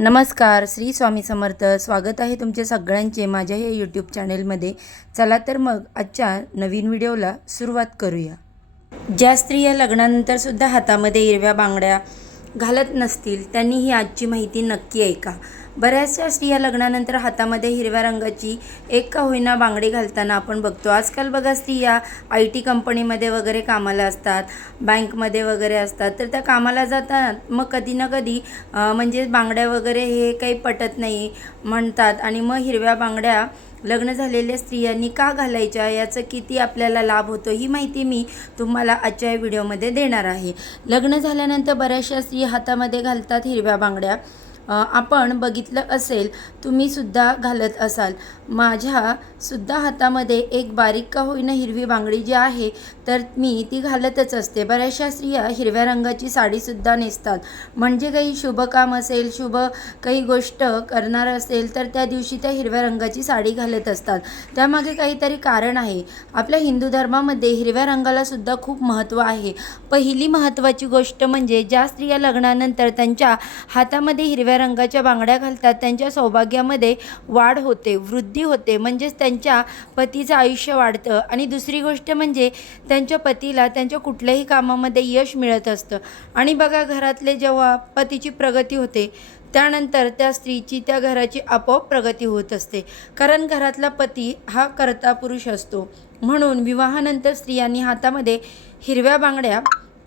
नमस्कार, श्री स्वामी समर्थ. स्वागत आहे तुमचे सगळ्यांचे माझ्या या यूट्यूब चॅनेलमध्ये. चला तर मग आजच्या नवीन व्हिडिओला सुरुवात करूया. ज्या स्त्रिया लग्नानंतरसुद्धा हातामध्ये हिरव्या बांगड्या घालत नसतील त्यांनी ही आजची माहिती नक्की ऐका. बऱ्याचशा स्त्रिया लग्नानंतर हातामध्ये हिरव्या रंगाची एक का होईना बांगडी घालताना आपण बघतो. आजकाल बघा स्त्रिया IT कंपनीमध्ये वगैरे कामाला असतात, बँकमध्ये वगैरे असतात, तर त्या कामाला जातात. मग कधी ना कधी म्हणजे बांगड्या वगैरे हे काही पटत नाही म्हणतात आणि मग हिरव्या बांगड्या लग्न झालेल्या स्त्रियांनी का घालायच्या, याचं किती आपल्याला लाभ होतो ही माहिती मी तुम्हाला आजच्या व्हिडिओमध्ये देणार आहे. लग्न झाल्यानंतर बऱ्याचशा स्त्री हातामध्ये घालतात हिरव्या बांगड्या. आपण बघितलं असेल, तुम्हीसुद्धा घालत असाल. माझ्यासुद्धा हातामध्ये एक बारीक का होईना हिरवी बांगडी जी आहे तर मी ती घालतच असते. बऱ्याचशा स्त्रिया हिरव्या रंगाची साडीसुद्धा नेसतात. म्हणजे काही शुभ काम असेल, शुभ काही गोष्ट करणार असेल तर त्या दिवशी त्या हिरव्या रंगाची साडी घालत असतात. त्यामागे काहीतरी कारण आहे. आपल्या हिंदू धर्मामध्ये हिरव्या रंगालासुद्धा खूप महत्त्व आहे. पहिली महत्त्वाची गोष्ट म्हणजे ज्या स्त्रिया लग्नानंतर त्यांच्या हातामध्ये हिरव्या रंगाच्या बांगड्या घालतात त्यांच्या सौभाग्यामध्ये वाढ होते, वृद्धी होते, म्हणजेच त्यांच्या पतीचं आयुष्य वाढतं. आणि दुसरी गोष्ट म्हणजे त्यांच्या पतीला त्यांच्या कुठल्याही कामामध्ये यश मिळत असतं. आणि बघा, घरातले जेव्हा पतीची प्रगती होते त्यानंतर त्या स्त्रीची, त्या घराची आपोआप प्रगती होत असते. कारण घरातला पती हा कर्ता पुरुष असतो. म्हणून विवाहानंतर स्त्रियांनी हातामध्ये हिरव्या बांगड्या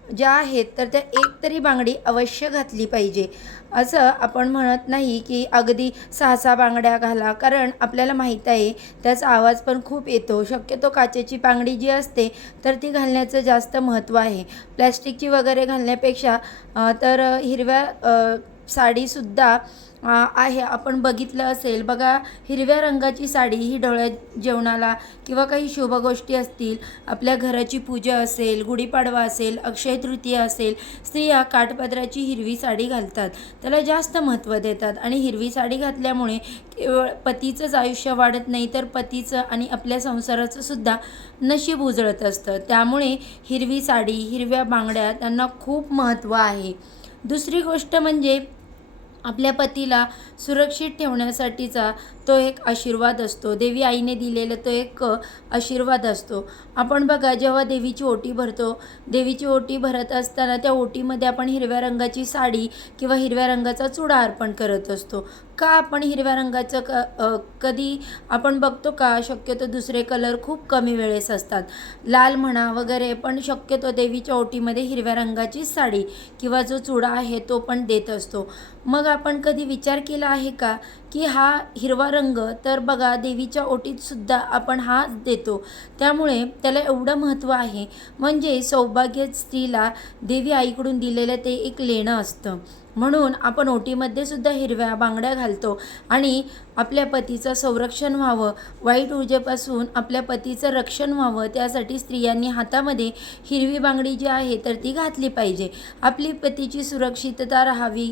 ज्या आहेत तर त्या एक तरी बांगडी अवश्य घातली पाहिजे. असं आपण म्हणत नाही की अगदी 6-6 बांगड्या घाला, कारण आपल्याला माहीत आहे त्याचा आवाज पण खूप येतो. शक्यतो काचेची बांगडी जी असते तर ती घालण्याचं जास्त महत्त्व आहे, प्लॅस्टिकची वगैरे घालण्यापेक्षा. तर हिरव्या साडीसुद्धा आहे. आपण बघितलं असेल बघा, हिरव्या रंगाची साडी ही डोळ्यात जेवणाला किंवा काही शुभ गोष्टी असतील, आपल्या घराची पूजा असेल, गुढीपाडवा असेल, अक्षय तृतीया असेल, स्त्रिया काठपदराची हिरवी साडी घालतात, त्याला जास्त महत्त्व देतात. आणि हिरवी साडी घातल्यामुळे केवळ पतीचंच आयुष्य वाढत नाही तर पतीचं आणि आपल्या संसाराचं सुद्धा नशीब उजळत असतं. त्यामुळे हिरवी साडी, हिरव्या बांगड्या त्यांना खूप महत्त्व आहे. दुसरी गोष्ट म्हणजे आपल्या पतीला सुरक्षित ठेवण्यासाठीचा तो एक आशीर्वाद असतो. देवी आईने दिलेला तो एक आशीर्वाद असतो. आपण बघा, जेव्हा देवीची ओटी भरतो, देवीची ओटी भरत असताना त्या ओटीमध्ये आपण हिरव्या रंगाची साडी किंवा हिरव्या रंगाचा चुडा अर्पण करत असतो. का आपण हिरव्या रंगाचं कधी आपण बघतो का? शक्यतो दुसरे कलर खूप कमी वेळेस असतात, लाल म्हणा वगैरे, पण शक्यतो देवीच्या ओटीमध्ये हिरव्या रंगाची साडी किंवा जो चुडा आहे तो पण देत असतो. मग आपण कधी विचार केला आहे का की हा हिरवा रंग तर बघा देवीच्या ओटीतसुद्धा आपण हा देतो, त्यामुळे त्याला एवढं महत्त्व आहे. म्हणजे सौभाग्य स्त्रीला देवी आईकडून दिलेलं ते एक लेणं असतं. म्हणून आपण ओटीमध्ये सुद्धा हिरव्या बांगड्या घालतो आणि आपल्या पतीचं संरक्षण व्हावं, वाईट ऊर्जेपासून आपल्या पतीचं रक्षण व्हावं, त्यासाठी स्त्रियांनी हातामध्ये हिरवी बांगडी जी आहे तर ती घातली पाहिजे. आपली पतीची सुरक्षितता राहावी,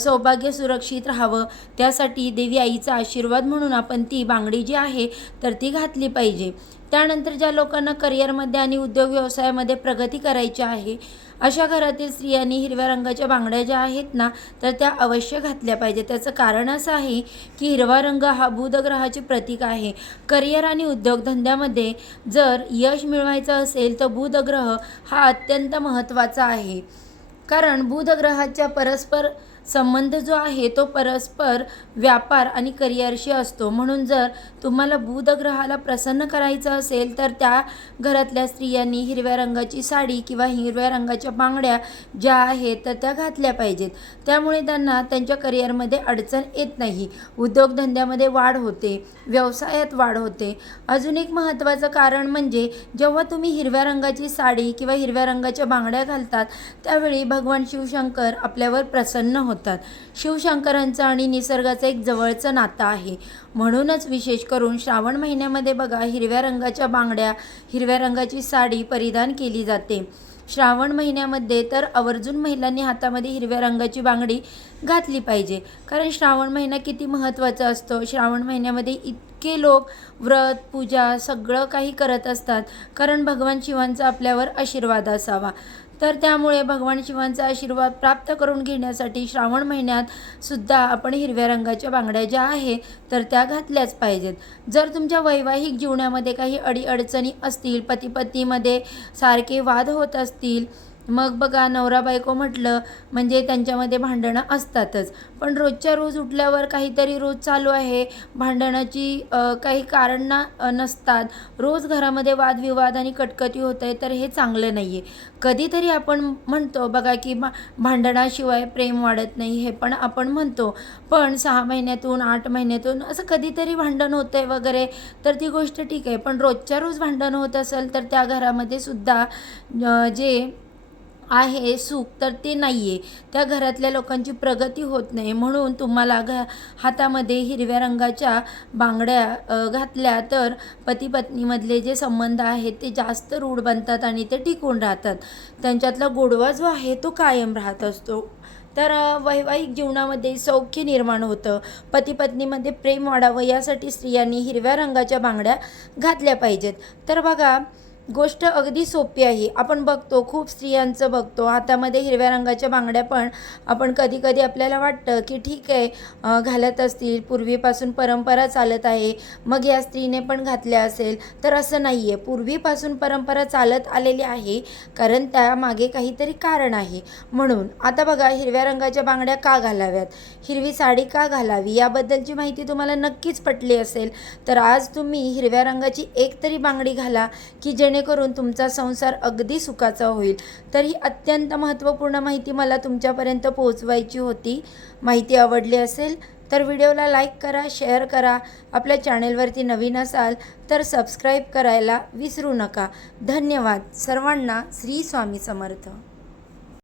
सौभाग्य सुरक्षित राहावं, त्यासाठी देवी आईचा आशीर्वाद म्हणून आपण ती बांगडी जी आहे तर ती घातली पाहिजे. त्यानंतर ज्या लोकांना करिअरमध्ये आणि उद्योग व्यवसायामध्ये प्रगती करायची आहे अशा घरातील स्त्रियांनी हिरव्या रंगाच्या बांगड्या ज्या आहेत ना तर त्या अवश्य घातल्या पाहिजे. त्याचं कारण असं आहे की हिरवा रंग हा बुधग्रहाचे प्रतीक आहे. करिअर आणि उद्योगधंद्यामध्ये जर यश मिळवायचं असेल तर बुधग्रह हा अत्यंत महत्त्वाचा आहे. कारण बुधग्रहाच्या परस्पर संबंध जो आहे तो परस्पर व्यापार आणि करिअरशी असतो. म्हणून जर तुम्हाला बुधग्रहाला प्रसन्न करायचं असेल तर त्या घरातल्या स्त्रियांनी हिरव्या रंगाची साडी किंवा हिरव्या रंगाच्या बांगड्या ज्या आहेत तर त्या घातल्या पाहिजेत. त्यामुळे त्यांना त्यांच्या करिअरमध्ये अडचण येत नाही, उद्योगधंद्यामध्ये वाढ होते, व्यवसायात वाढ होते. अजून एक महत्त्वाचं कारण म्हणजे जेव्हा तुम्ही हिरव्या रंगाची साडी किंवा हिरव्या रंगाच्या बांगड्या घालतात त्यावेळी भगवान शिवशंकर आपल्यावर प्रसन्न होतात. शिवशंकरांचं आणि निसर्गाचं एक जवळचं नातं आहे. म्हणूनच विशेष करून श्रावण महिन्यामध्ये बघा हिरव्या रंगाच्या बांगड्या, हिरव्या रंगाची साडी परिधान केली जाते. श्रावण महिन्यामध्ये तर आवर्जून महिलांनी हातामध्ये हिरव्या रंगाची बांगडी घातली पाहिजे. कारण श्रावण महिना किती महत्त्वाचा असतो. श्रावण महिन्यामध्ये इतके लोक व्रत, पूजा सगळं काही करत असतात, कारण भगवान शिवांचा आपल्यावर आशीर्वाद असावा. तर त्यामुळे भगवान शिवांचा आशीर्वाद प्राप्त करून घेण्यासाठी श्रावण महिन्यात सुद्धा आपण हिरव्या रंगाच्या बांगड्या ज्या आहे तर त्या घातल्याच पाहिजेत. जर तुमच्या वैवाहिक जीवनामध्ये काही अडीअडचणी असतील, पती-पत्नीमध्ये सारखे वाद होत असतील, मग बघा नवरा बायको म्हटलं म्हणजे त्यांच्यामध्ये भांडणं असतातच. पण रोजच्या रोज उठल्यावर काहीतरी रोज चालू आहे, भांडणाची काही कारण नसतात, रोज घरामध्ये वादविवाद आणि कटकटी होत आहे, तर हे चांगलं नाही आहे. कधीतरी आपण म्हणतो बघा की भांडणाशिवाय प्रेम वाढत नाही, हे पण आपण म्हणतो. पण 6 महिन्यातून 8 महिन्यातून असं कधीतरी भांडण होतं आहे वगैरे तर ती गोष्ट ठीक आहे. पण रोजच्या रोज भांडण होत असेल तर त्या घरामध्ये सुद्धा जे आहे सुख तर ते नाही आहे, त्या घरातल्या लोकांची प्रगती होत नाही. म्हणून तुम्हाला हातामध्ये हिरव्या रंगाच्या बांगड्या घातल्या तर पती पत्नीमधले जे संबंध आहेत ते जास्त रूढ बनतात आणि ते टिकून राहतात. त्यांच्यातला गोडवा जो आहे तो कायम राहत असतो. तर वैवाहिक जीवनामध्ये सौख्य निर्माण होतं, पती पत्नीमध्ये प्रेम वाढावं यासाठी स्त्रियांनी हिरव्या रंगाच्या बांगड्या घातल्या पाहिजेत. तर बघा गोष्ट अगदी सोपी आहे. आपण बघतो खूप स्त्रियांचं बघतो हातामध्ये हिरव्या रंगाच्या बांगड्या, पण आपण कधी कधी आपल्याला वाटतं की ठीक आहे घालत असतील, पूर्वीपासून परंपरा चालत आहे मग या स्त्रीने पण घातल्या असेल. तर असं नाही आहे, पूर्वीपासून परंपरा चालत आलेली आहे कारण त्यामागे काहीतरी कारण आहे. म्हणून आता बघा हिरव्या रंगाच्या बांगड्या का घालाव्यात, हिरवी साडी का घालावी याबद्दलची माहिती तुम्हाला नक्कीच पटली असेल. तर आज तुम्ही हिरव्या रंगाची एक तरी बांगडी घाला की जेणेकरून तुमचा संसार अगदी सुखाचा होईल. तर ही अत्यंत महत्त्वपूर्ण माहिती मला तुमच्यापर्यंत पोहोचवायची होती. माहिती आवडली असेल तर व्हिडिओला लाईक करा, शेअर करा. आपल्या चॅनेलवरती नवीन असाल तर सबस्क्राईब करायला विसरू नका. धन्यवाद. सर्वांना श्री स्वामी समर्थ.